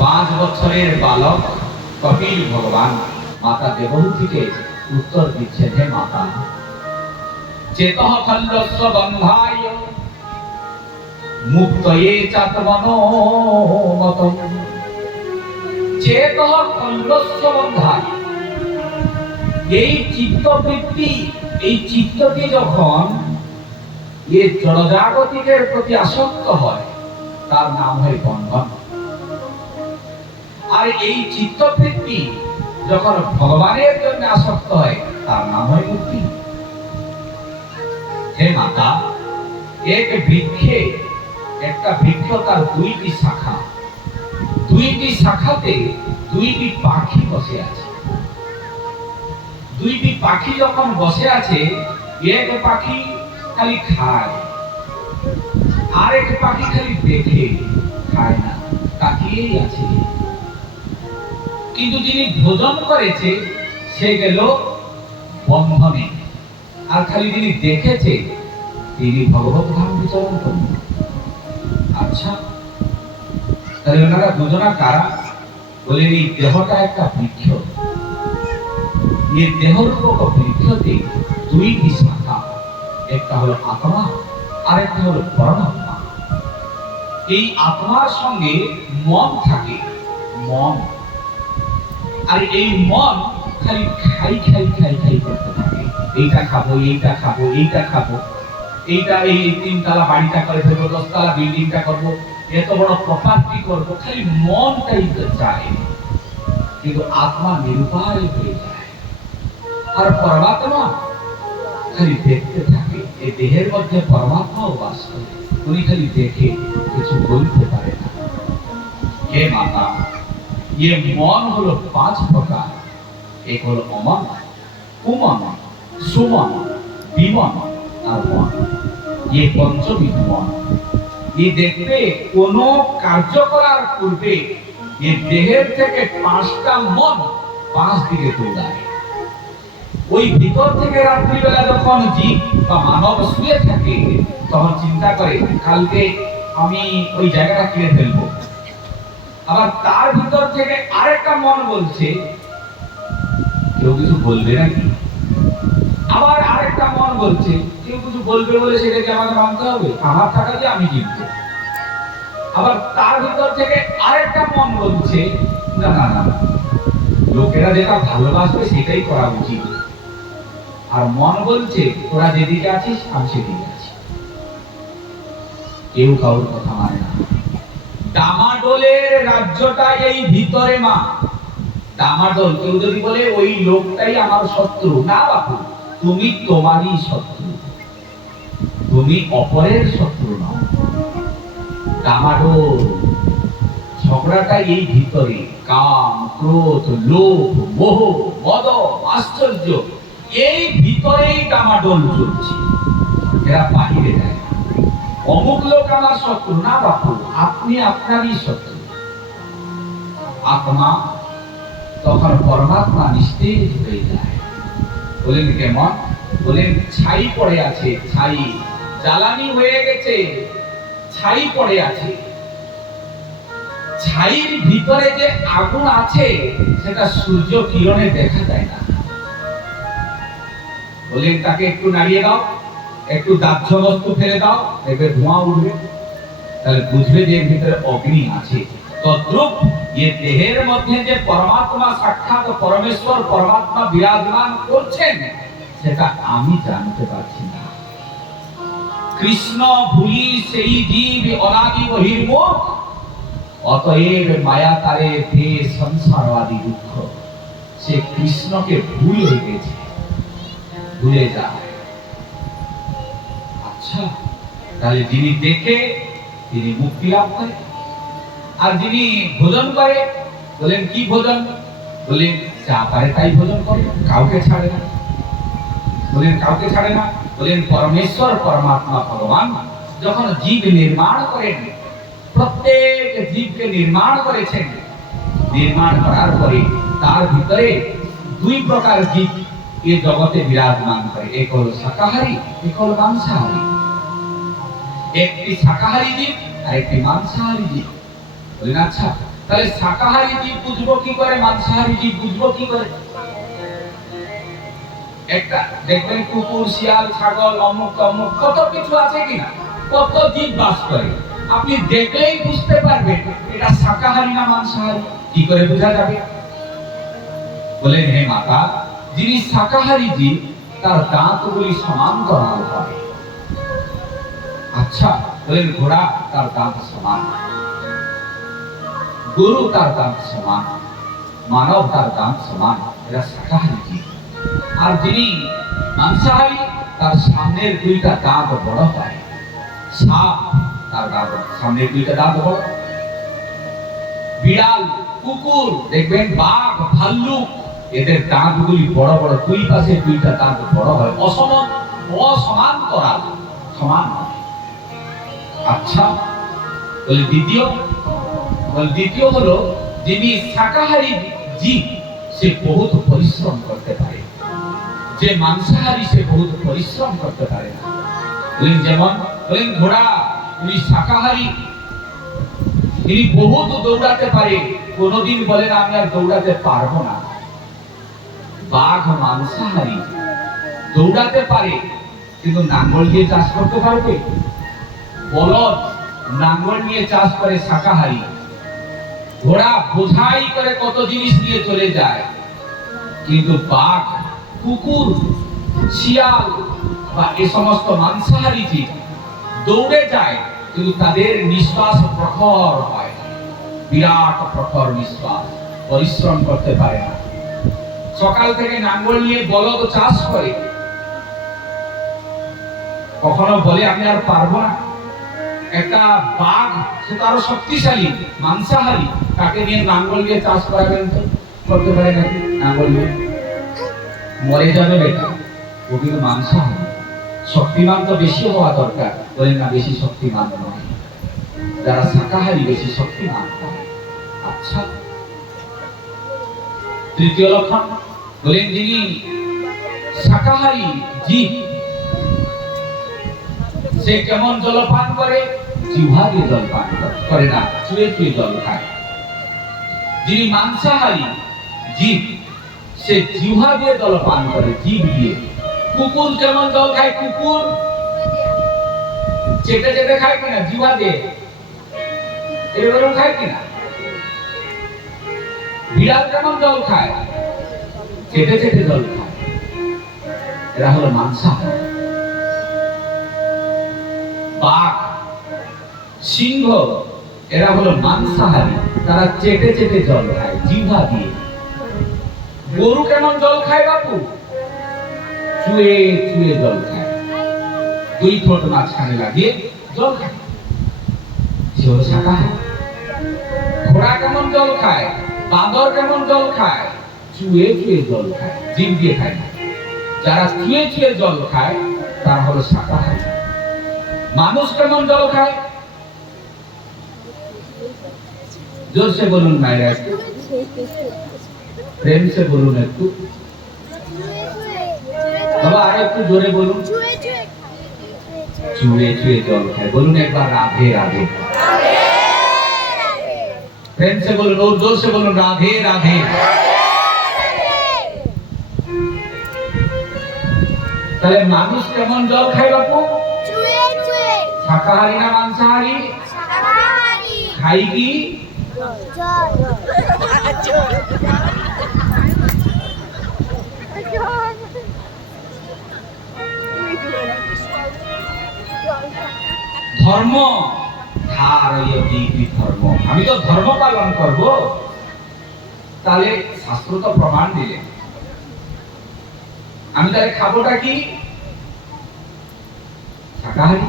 5 বছরের বালক কপিল ভগবান মাতা দেবহূতিকে উত্তর দিচ্ছে, হে মাতা, চেতঃ খণ্ডস্য বন্ধায় মুক্তয়ে চাত্মনোমতম। চেতঃ খণ্ডস্য বন্ধায়, এই চিত্তবৃত্তি, এই চিত্তটি যখন এই জড়জাগতিকের প্রতি আসক্ত হয় তার নাম হয় বন্ধন। আর এই চিত্তবৃত্তি যখন ভগবানের জন্য আসক্ত হয় তার নাম হয় মুক্তি। হে মাতা, এক বৃক্ষে, একটা বৃক্ষ তার 2টি শাখা, 2টি শাখাতে 2টি পাখি বসে আছে। 2টি পাখি যখন বসে আছে, এক পাখি খালি খায়, আরেক পাখি খালি দেখে, খায় না, তাকিয়েই আছে। কিন্তু যিনি ভোজন করেছে সে গেল বন্ধনে, আর খালি যিনি দেখেছে তিনি ভগবত ধাম বিচরণ করলেন। আচ্ছা, তাহলে ওনারা দুজনা কারা? বলেন এই দেহটা একটা বৃক্ষ, এই দেহরূপক বৃক্ষতে 2টি শাখা, একটা হলো আত্মা আর একটা হলো পরমাত্মা। এই আত্মার সঙ্গে মন থাকে, মন, আর এই মন খালি খাই খাই খাই খাই করতে থাকে, এইটা খাবো, এইটা খাবো, এইটা খাবো, এইটা, এই 3তলা বাড়িটা করে ফেলবো, 10তলা বিল্ডিংটা করবো, এত বড় প্রপার্টি করবো, খালি মনটাই তো চায়। কিন্তু আত্মা নিরুপায় হয়ে যায়। আর পরমাত্মা খালি দেখতে থাকে। এই দেহের মধ্যে পরমাত্মাও বাস করে, উনি খালি দেখে, কিছু বলতে পারে না। হে মাতা, ये মন হলো 5 প্রকার। এক হলো অমন, কুমন, সুমন, বিমন আর মন। ये পঞ্চবিধ মন। এই দেখবে কোন কার্য করার পূর্বে এই দেহের থেকে 5টা মন 5 দিকে দৌড়ায়। ওই ভিতর থেকে রাত্রিবেলা যখন জীব বা মানব শুয়ে থাকে তখন চিন্তা করে কালকে আমি ওই জায়গাটা কিনে ফেলবো। আবার তার ভিতর থেকে আরেকটা মন বলছে কেউ কিছু বলবে নাকি। আবার আরেকটা মন বলছে কেউ কিছু বলবে বলে সেটাকে আমাকে মানতে হবে, আমার টাকা দিয়ে আমি জিতবো। আবার তার ভিতর থেকে আরেকটা মন বলছে না না না, লোকেরা যেটা ভালোবাসবে সেটাই করা উচিত। আর মন বলছে তোরা যেদিকে আছিস আমি সেদিকে আছি। কেউ কারোর কথা মানে না। ডামাডোলের রাজ্যটা এই ভিতরে মা। ডামাডোল, কেউ যদি বলে ওই লোকটাই আমার শত্রু, না বাপু, তুমি তোমারই শত্রু, তুমি অপরের শত্রু নও। ডামাডোল ঝগড়াটা এই ভিতরে, কাম, ক্রোধ, লোভ, মোহ, মদ, আশ্চর্য, এই ভিতরেই ডামাডোল চলছে। এরা বাহিরে যায়। অমুক লোক আমার শত্রু, না বাপু, আপনি আপনারই শত্রু। আত্মা তখন পরমাত্মা নিস্তেজ হয়ে যায়। বলেন কেমন? বলেন ছাই পড়ে আছে, ছাই জ্বালানি হয়ে গেছে, ছাই পড়ে আছে। ছাইয়ের ভিতরে যে আগুন আছে সেটা সূর্য কিরণে দেখা যায় না। বলেন তাকে একটু নাড়িয়ে দাও, একটু দাহ্য বস্তু ফেলে দাও, দেখবে ধোঁয়া উঠবে, তাহলে বুঝবে যে এর ভিতরে অগ্নি আছে। তদ্রূপ ये দেহের মধ্যে যে পরমাত্মা সাক্ষাৎ পরমেশ্বর পরমাত্মা বিরাজমান করছেন সেটা আমি জানতে পারছি না। কৃষ্ণ ভুলি সেই জীব অনাদি বহির্মুখ, অতএব মায়া তারে দে সংসারবাদী দুঃখ। সে কৃষ্ণকে ভুলে গেছে, ভুলে যায়। আচ্ছা, তাহলে যিনি দেখে তিনি মুক্তি লাভ করে। আর যিনি ভোজন করে, বলেন কি ভোজন? বলেন যা পারে তাই ভোজন করে, কাউকে ছাড়ে না। বলেন কাউকে ছাড়ে না। বলেন পরমেশ্বর পরমাত্মা ভগবান যখন জীব নির্মাণ করেন, প্রত্যেক জীবকে নির্মাণ করেছেন, নির্মাণ করার পরে তার ভিতরে 2 প্রকার জীব এই জগতে বিরাজমান করে। এক হলো শাকাহারী, এক হলো মাংসাহারী। একটি শাকাহারী জীব আর একটি মাংসাহারী জীব। বলেন আচ্ছা, তাহলে শাকাহারী জীব বুঝবো কি করে, মাংসাহারী জীব বুঝবো কি করে? একটা দেখবেন কুকুর, শিয়াল, ছাগল, অমুক তমুক কত কিছু আছে কিনা, কত জীব বাস করে, আপনি দেখলেই বুঝতে পারবেন এটা শাকাহারী না মাংসাহারী। কি করে বোঝা যাবে? বলেন হে মাতা, যিনি শাকাহারী জীব তার দাঁতগুলি সমান করানো হয়। আচ্ছা, বলেন ঘোড়া তার দাঁত সমান, গরু তার দাঁত সমান, মানব তার দাঁত সমান, এরা শাকাহারী জীব। আর যিনি মাংসাহারী তার সামনের দুইটা দাঁত বড় হয়। সাপ তার দাঁত সামনের দুইটা দাঁত বড়, বিড়াল, কুকুর, দেখবেন বাঘ, ভাল্লুক, এদের দাঁতগুলি বড় বড়, দুই পাশে দুইটা দাঁত বড় হয়, অসমান্তরাল, সমান হয়। আচ্ছা, বলে দ্বিতীয় হলো যিনি শাকাহারী জীব সে বহুত পরিশ্রম করতে পারে, যে মাংসাহারী সে বহুত পরিশ্রম করতে পারে না। যেমন বলেন ঘোড়া, উনি শাকাহারী, তিনি বহুত দৌড়াতে পারে, কোনদিন বলেন আমি আর দৌড়াতে পারবো না। বাঘ মাংসাহারী, দৌড়াতে পারে কিন্তু নাঙ্গল দিয়ে চাষ করতে পারবে? বলদ নাঙ্গল নিয়ে চাষ করে শাকাহারী। ঘোড়া বোঝাই করে কত জিনিস নিয়ে চলে যায়, কিন্তু বাঘ, কুকুর, শিয়াল বা এ সমস্ত মাংসাহারী জীব দৌড়ে যায় কিন্তু তাদের নিঃশ্বাস প্রখর হয়, বিরাট প্রখর নিঃশ্বাস, পরিশ্রম করতে পারে না। সকাল থেকে নাঙ্গল নিয়ে বলদ চাষ করে, কখনো বলে আমি আর পারবো না। একটা বাঘ সে তো আরো শক্তিশালী, মাংসাহারী, তাকে নিয়ে নাঙ্গল দিয়ে চাষ করাবেন তো করতে পারে নাকি? নাঙ্গল দিয়ে মরে যাবে বেটা, ও কিন্তু মাংসাহারী। শক্তিমান তো বেশি হওয়া দরকার, বলেন না বেশি শক্তিমান নয়, যারা শাকাহারী বেশি শক্তিমান হয়। আচ্ছা, তৃতীয় লক্ষণ বলেন যিনি শাকাহারী জীব সে কেমন জলপান করে? জিহ্বা দিয়ে জলপান করে না, চুয়ে চুয়ে জল খায়। যিনি মাংসাহারী জীব সে জিহ্বা দিয়ে জলপান করে, জিভ দিয়ে। কুকুর কেমন জল খায়? কুকুর চেটে চেটে খায় কিনা? জিহ্বা দিয়ে এরকম খায় কিনা? বিড়াল কেমন জল খায়? চেটে চেটে জল খায়। এরা হলো মাংসাহারী। বাঘ, সিংহ এরা হলো মাংসাহারী, তারা চেটে চেটে জল খায়, জিহ্বা দিয়ে। গরু কেমন জল খায় বাপু? চুয়ে চুয়ে জল খায়, দুই ঠোঁট মাঝখানে লাগিয়ে জল খায়, সে হলো শাকাহারী। ঘোড়া কেমন জল খায়? বাঁদর কেমন জল খায়? চুয়ে চুয়ে জল খায়, জিভ দিয়ে খায় না। যারা চুয়ে চুয়ে জল খায় তারা হলো শাকাহারী। মানুষ কেমন জল খায়? जोर से बोलूं मायरा, प्रेम से बोलूं একটু বাবা, আর একটু জোরে বলুন। চুয়ে চুয়ে জল খায়, বলুন একবার রাধে রাধে। प्रेम से बोलूं और जोर से बोलूं राधे राधे। তাহলে মানুষ কেমন জল খায় বাপু? চুয়ে চুয়ে। শাকাহারী না মাংসাহারী? শাকাহারী। খাই কি? জল। ধর্ম ধর্ম, আমি তো ধর্ম পালন করব, তাহলে শাস্ত্র তো প্রমাণ দিলে। আমি তাহলে খাবোটা কি? শাকাহারী।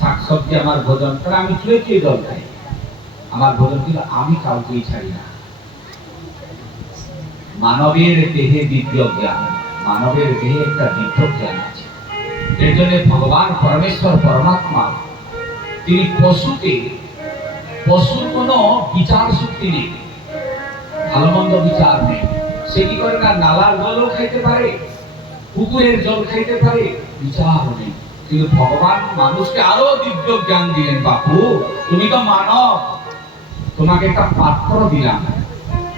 শাকসবজি আমার ভোজন, তাহলে আমি চুয়ে চুয়ে জল খাই, আমার ভোজন কিন্তু আমি কাউকেই ছাড়ি না। মানবের দেহে দিব্য জ্ঞান, মানবের দেহে একটা দিব্য জ্ঞান আছে। এর জন্য ভগবান পরমেশ্বর পরমাত্মা তিনি পশুর কোনো বিচার শক্তি নেই, ভালো মন্দ বিচার নেই। সে কি করে না নালার জলও খাইতে পারে, পুকুরের জল খাইতে পারে, বিচার নেই। কিন্তু ভগবান মানুষকে আরো দিব্য জ্ঞান দিলেন। বাপু তুমি তো মানব, তোমাকে একটা পাত্র দিলাম,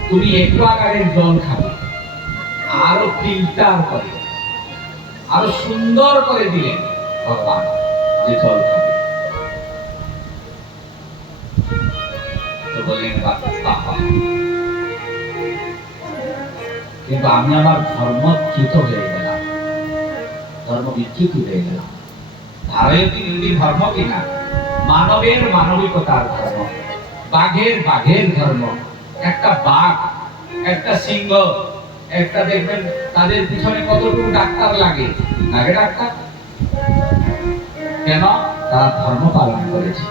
তুমি একোয়াগার্ডের জল খাবে, আরো ফিল্টার করে আরো সুন্দর করে দিলেন ভগবান যে জল খাবে। তো বললেন বাবা, কিন্তু আমি আমার ধর্মচ্যুত হয়ে গেলাম, ধর্ম বিচ্যুত হয়ে গেলাম। ভারতীয় ধর্ম কিনা মানবের মানবিকতার ধর্ম, বাঘের বাঘের ধর্ম। একটা বাঘ, একটা সিংহ, একটা দেখবেন তাদের পিছনে কতটুকু ডাক্তার লাগে, লাগে ডাক্তার কেন? তারা ধর্ম পালন করেছে।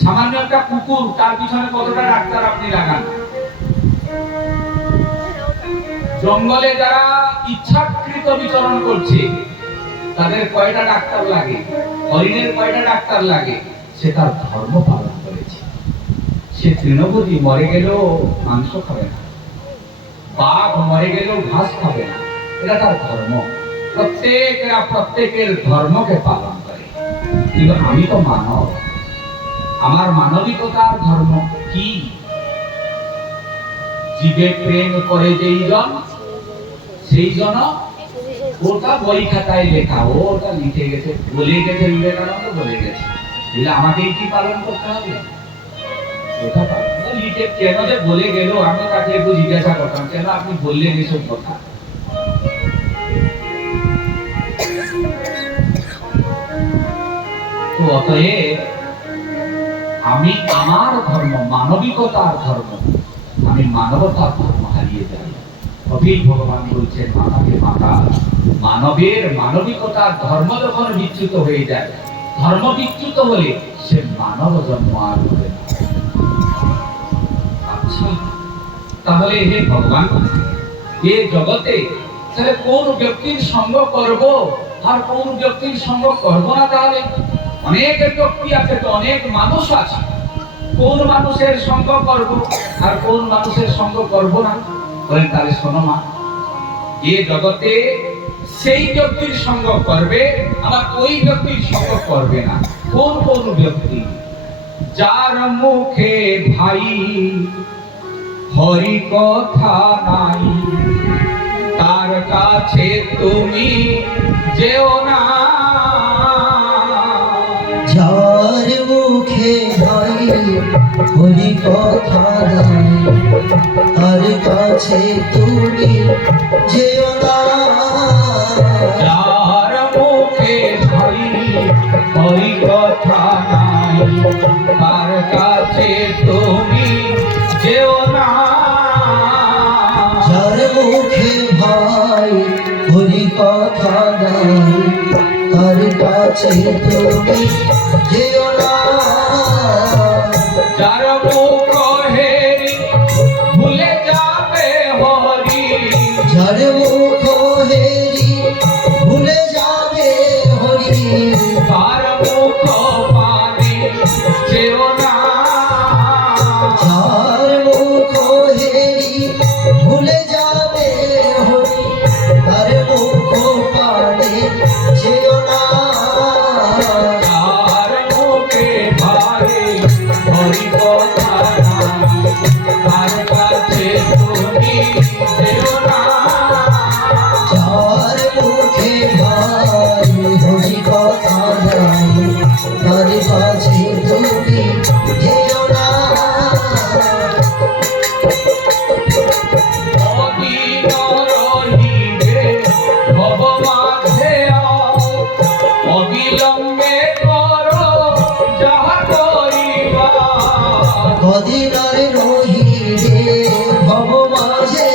সামান্য একটা কুকুর, তার পিছনে কতটা ডাক্তার আপনি লাগান? জঙ্গলে যারা ইচ্ছাকৃত বিচরণ করছে তাদের কয়টা ডাক্তার লাগে? হরিণের কয়টা ডাক্তার লাগে? সে তার ধর্ম পালন করেছে। সে তৃণভোজী, মরে গেলেও মাংস খাবে না, বাঘ মরে গেলেও ঘাস খাবে না, এটা তার ধর্ম। প্রত্যেকেরা প্রত্যেকের ধর্মকে পালন করে। কিন্তু আমি তো মানব, আমার মানবিকতার ধর্ম কি? জীবে প্রেম করে যেই জন সেই জন, ওটা বই খাতায় লেখা, ওটা লিখে গেছে, বলে গেছে বিবেকানন্দ, বলে গেছে। আমাকেই কি পালন করতে হবে? ওটা পালন লিখে কেন যে বলে গেল, আমি তাকে একটু জিজ্ঞাসা করতাম, কেন আপনি বললেন এসব কথা? তো অতএব আমি আমার ধর্ম, মানবিকতার ধর্ম, আমি মানবতার ধর্ম হারিয়ে যাই। কপিল ভগবান বলছেন, মাতাকে মাতা, মানবের মানবিকতার ধর্ম যখন বিচ্যুত হয়ে যায়, ধর্ম বিচ্যুত হলে সে মানব জন্ম আর হবে না। আচ্ছা, তাহলে হে ভগবান, এ জগতে তাহলে কোন ব্যক্তির সঙ্গ করব আর কোন ব্যক্তির সঙ্গ করব না? তাহলে অনেক ব্যক্তি আছে, তো অনেক মানুষ আছে, কোন মানুষের সঙ্গ করব আর কোন মানুষের সঙ্গ করব না? বলেন তাহলে শোনো মা, এ জগতে সেই ব্যক্তির সঙ্গ করবে, আবার ওই ব্যক্তির সঙ্গ করবে না। কোন কোন ব্যক্তি? যার মুখে ভাই হরি কথা নাই, তার কাছে তুমি যেও না। যার মুখে ভাই হরি কথা নাই, তার কাছে তুমি যেও না। যার মুখে ভাই হরি কথা নাই, তার কাছে তুমি যেও না। যার মুখে ভাই হরি কথা নাই, তার কাছে তুমি যেও না। যার মুখ হেরি ভুলে যাবে হরি, যার মুখ হেরি ভুলে যাবে হরি, তার মুখ পানে যেও না। যার মুখ হেরি ভুলে যাবে হরি, তার মুখ পানে যেও না। যার মুখে ভাই হরি কথা নাই, তার কাছে তুমি যেও না। যার মুখে ভাই হরি কথা নাই, তার কাছে তুমি যেও না। অদিন রহিবে ভব মাঝে, অবিলম্বে করো যাহা করিবা। কদিন আর রহিবে ভব মাঝে,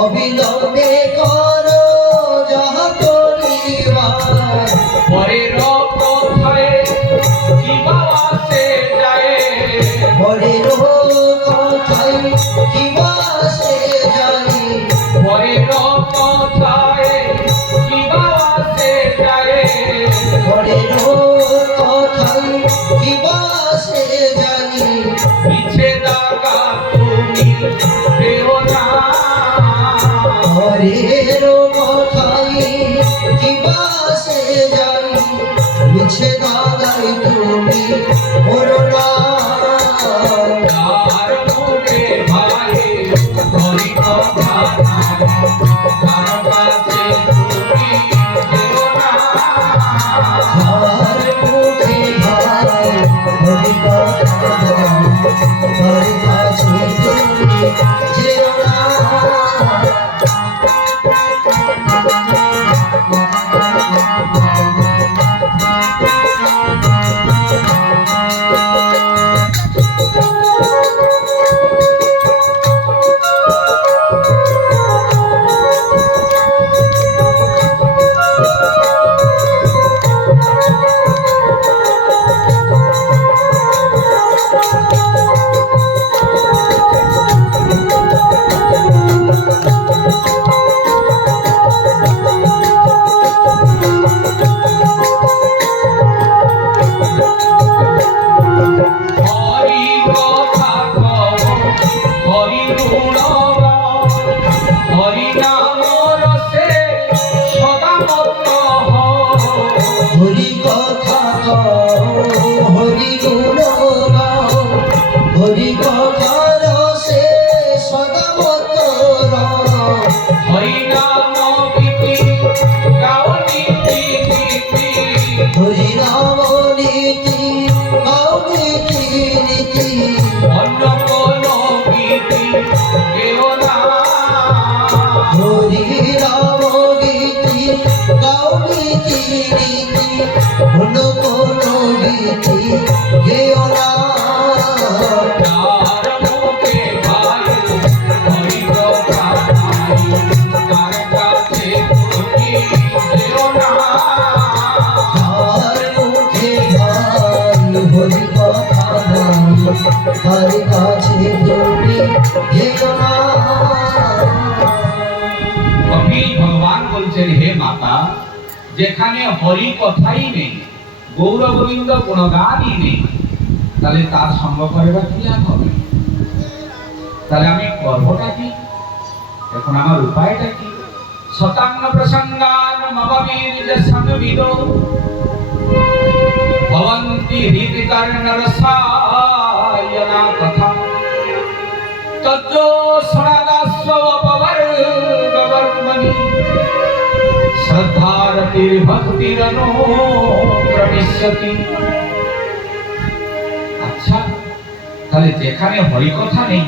অবিলম্বে করো যাহা করিবার। পরের কথায় কিবা আসে যায়, পরের কথায় কিবা সে জানি, পরের কথায় কিবা আসে যায়। পরের কথায় কিবা সে জানি, পিছে দাগা তুমি পেও না। পরের কথায় কিবা সে জানি, মিছে দাগাই তুমি তার কাছে তুমি যেও না। হরি কথা কও, হরি গুণ গাও, হরি নাম রসে সদা মত্ত হও। হরি কথা কও, হরি গুণ গাও, হরি কথা রসে সদা মত রও। হরি নাম গীতি গাও নীতি নীতি, হরি নাম নীতি গাও নীতি নীতি। অন্য কোন গীতি গেও না। হরি নাম গীতি গাও নীতি নীতি। অন্য কোনো গীতি গেও না। তার মুখে ভাই হরি কথা নাই, তার কাছে তুমি যেও না। তার মুখে গান হরি কথা নাই, তার কাছে তুমি যেও না। কপিল ভগবান বলছেন, হে মাতা, যেখানে হরি কথাই নেই, গৌর গোবিন্দ গুণগানই নেই, তাহলে তার সঙ্গ করে বা কি লাভ হবে? তাহলে আমি করবটা কি? এখন আমার উপায়টা কি? শতাঙ্গ প্রসঙ্গান মমবীর সংবিদ ভবন্তি হৃদি কর্ণরসায়না কথা তজ্জো সনাদাস্ব অপবর্গবর্মণি শ্রদ্ধারতির ভক্তিরনো প্রবিশ্যতি। আচ্ছা, তাহলে যেখানে হরিকথা নেই,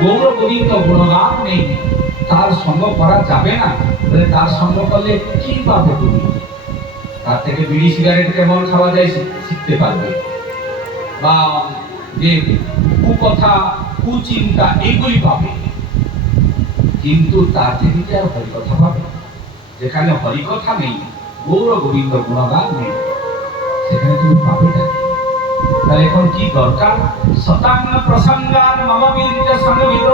গৌর গোবিন্দ গুণগান নেই, তার সঙ্গ করা যাবে না। তাহলে তার সঙ্গ করলে কি পাবে তুমি? তার থেকে বিড়ি সিগারেট কেমন খাওয়া যায় শিখতে পারবে, বা যে কুকথা কুচিন্তা এগুলি পাবে, কিন্তু তার থেকে কি আর হরিকথা পাবে? যেখানে হরিকথা নেই, গৌর গোবিন্দ গুণগান নেই, সেখানে তুমি পাবেটা কি? তাহলে এখন কি দরকার? শতাঙ্গ প্রসঙ্গান মম বীর্য সংবিদ,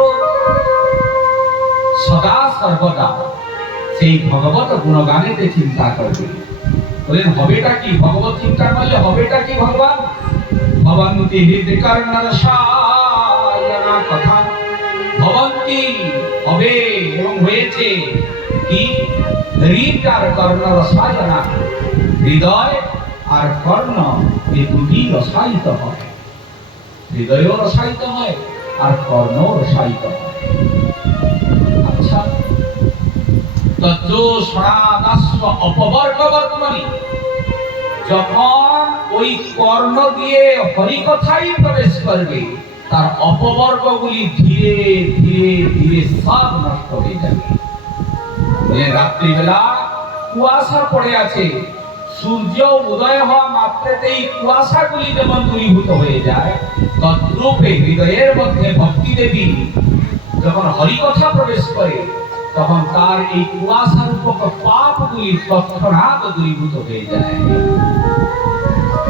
সদা সর্বদা সেই ভগবত গুণগানেতে চিন্তা করবে। বলেন হবেটা কি? ভগবত চিন্তা করলে হবেটা কি? ভগবান ভবন্তি হৃদি কর্ণরসায়না কথা, ভবন্তি হবে এবং হয়েছে কি? হৃদ আর কর্ণ রসায়না, হৃদয় আর কর্ণ এই দুটি রসায়িত হয়। হৃদয়ও রসায়িত হয় আর কর্ণ রসায়িত হয়। আচ্ছা, তজ্জো সনাদাস্ব অপবর্গবর্তমানি, যখন ওই কর্ণ দিয়ে হরিকথাই প্রবেশ করবে, তার অপবর্গগুলি ধীরে ধীরে ধীরে সব নষ্ট হয়ে যাবে। রাত্রিবেলা কুয়াশা পড়ে আছে, সূর্য উদয় হওয়া মাত্রতেই কুয়াশাগুলি যেমন দূরীভূত হয়ে যায়, তদ্রূপে হৃদয়ের মধ্যে ভক্তি দেবী যখন হরিকথা প্রবেশ করে, তখন তার এই কুয়াশার উপর পাপগুলি তৎক্ষণাৎ দূরীভূত হয়ে যায়।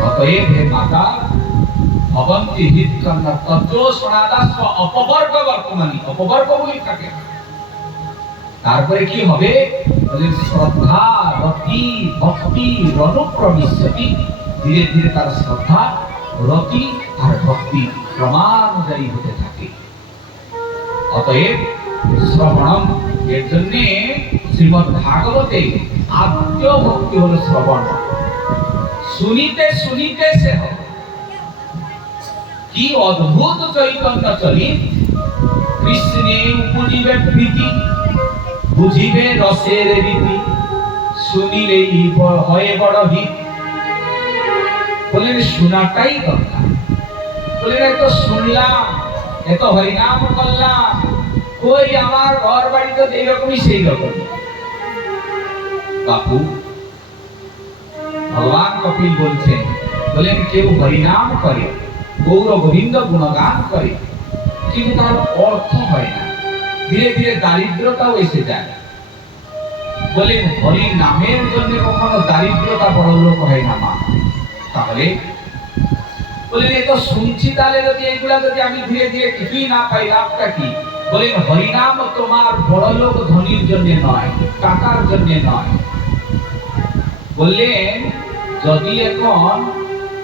অতএব হে মাতা, ভবন্তি হৃদ কর্ণ তজ্জো সনাদাস্ব অপবর্গ বর্তমানি, অপবর্গগুলি থাকে। তারপরে কি হবে? শ্রদ্ধা রতি ভক্তি রনুপ্রবিশ্যতি, ধীরে ধীরে তার শ্রদ্ধা রতি আর ভক্তি ক্রমানুযায়ী হতে থাকে। অতএব শ্রবণম, এর জন্য শ্রীমদ্ ভাগবতে আদ্য ভক্তি হলো শ্রবণ। শুনিতে শুনিতে সে হবে কি অদ্ভুত চৈতন্য চলিত, কৃষ্ণে উপজিবে প্রীতি, বুঝিবে রসের রীতি, শুনিলেই হয় বড় হিত। বলেন শোনাটাই দরকার। বলে এই তো শুনলাম, এত হরিনাম করলাম, কই আমার ঘর বাড়ি তো এইরকমই সেই রকম। বাপু, ভগবান কপিল বলছেন, বলেন কেউ হরিনাম করে, গৌর গোবিন্দ গুণগান করে, কিন্তু তার অর্থ হয় না, ধীরে ধীরে দারিদ্রতাও এসে যায়। বলেন হরি নামের জন্য কখনো দারিদ্রতা বড়লোক হয় না মা। তাহলে বলেন এ তো শুনছি, তাহলে যদি এগুলা যদি আমি ধীরে ধীরে কিছুই না পাই, লাভটা কি? বলেন হরিনাম তোমার বড়লোক ধনির জন্য নয়, টাকার জন্য নয়। বললেন যদি এখন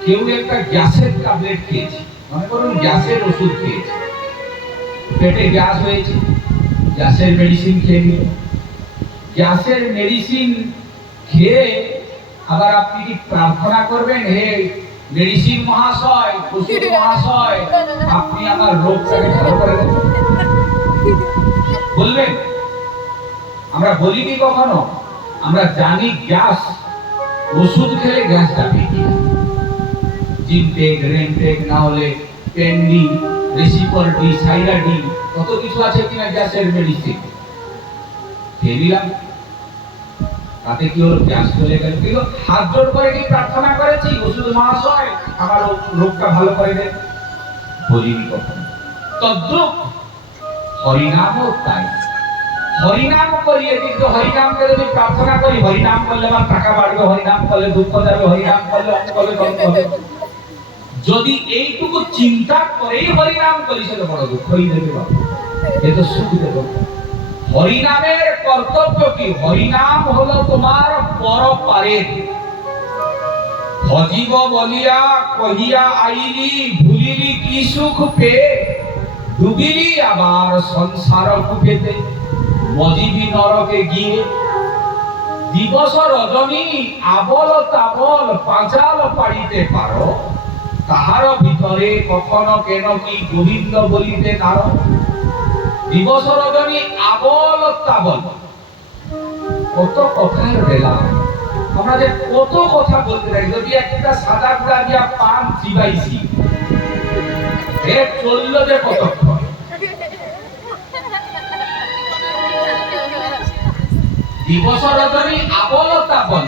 কেউ একটা গ্যাসের ট্যাবলেট খেয়েছে, মনে করুন গ্যাসের ওষুধ খেয়েছে, পেটে গ্যাস হয়েছে, গ্যাসের মেডিসিন খেয়ে নিল। গ্যাসের মেডিসিন খেয়ে আবার আপনি কি প্রার্থনা করবেন, হে মেডিসিন মহাশয়, ওষুধ মহাশয়, আপনি আমার রোগটাকে ভালো করে দেন? বলবেন? আমরা বলি কি কখনো? আমরা জানি গ্যাস, ওষুধ খেলে গ্যাস যাবে কি, জিনটেক, রেনটেক, না হলে পেন্ডি, রেসিপরডি, সাইরাডি, কত কিছু আছে কিনা গ্যাসের মেডিসিন খেয়ে নিলাম, তাতে কি হলো? গ্যাস চলে গেল। কিন্তু হাত জোড় করে কি প্রার্থনা করেছি, ওষুধ মহাশয় আমার রোগটা ভালো করে দেন? বলিনি কখনো। তদ্রূপ হরিনামও তাই। হরিনাম করিয়ে, কিন্তু হরিনামকে যদি প্রার্থনা করি, হরিনাম করলে আমার টাকা বাড়বে, হরিনাম করলে দুঃখ যাবে, হরিনাম করলে অঙ্ক হবে, কর্ম হবে, যদি এইটুকু চিন্তা করেই হরিনাম করি, সেটা বড় দুঃখই দেবে বাবা, এ তো সুখ দেবে। হরিনামের কর্তব্য কি? হরিনাম হলো তোমার পরপারে। ভজিব বলিয়া কহিয়া আইলি, ভুলিলি কি সুখ পেয়ে, ডুবিলি আবার সংসার কূপেতে, মজিবি নরকে গিয়ে। দিবস রজনী আবল তাবল পাঁচাল পাড়িতে পারো, তাহার ভিতরে কখনো কেন কি গোবিন্দ বলিতে কারো। দিবস রজনী আবল তাবল, কত কথার বেলা, আমরা যে কত কথা বলতে পারি। যদি একটা সাদা গুড়া দিয়া পান চিবাইছি, এ চললো যে কতক্ষণ। দিবস রজনী আবল তাবল,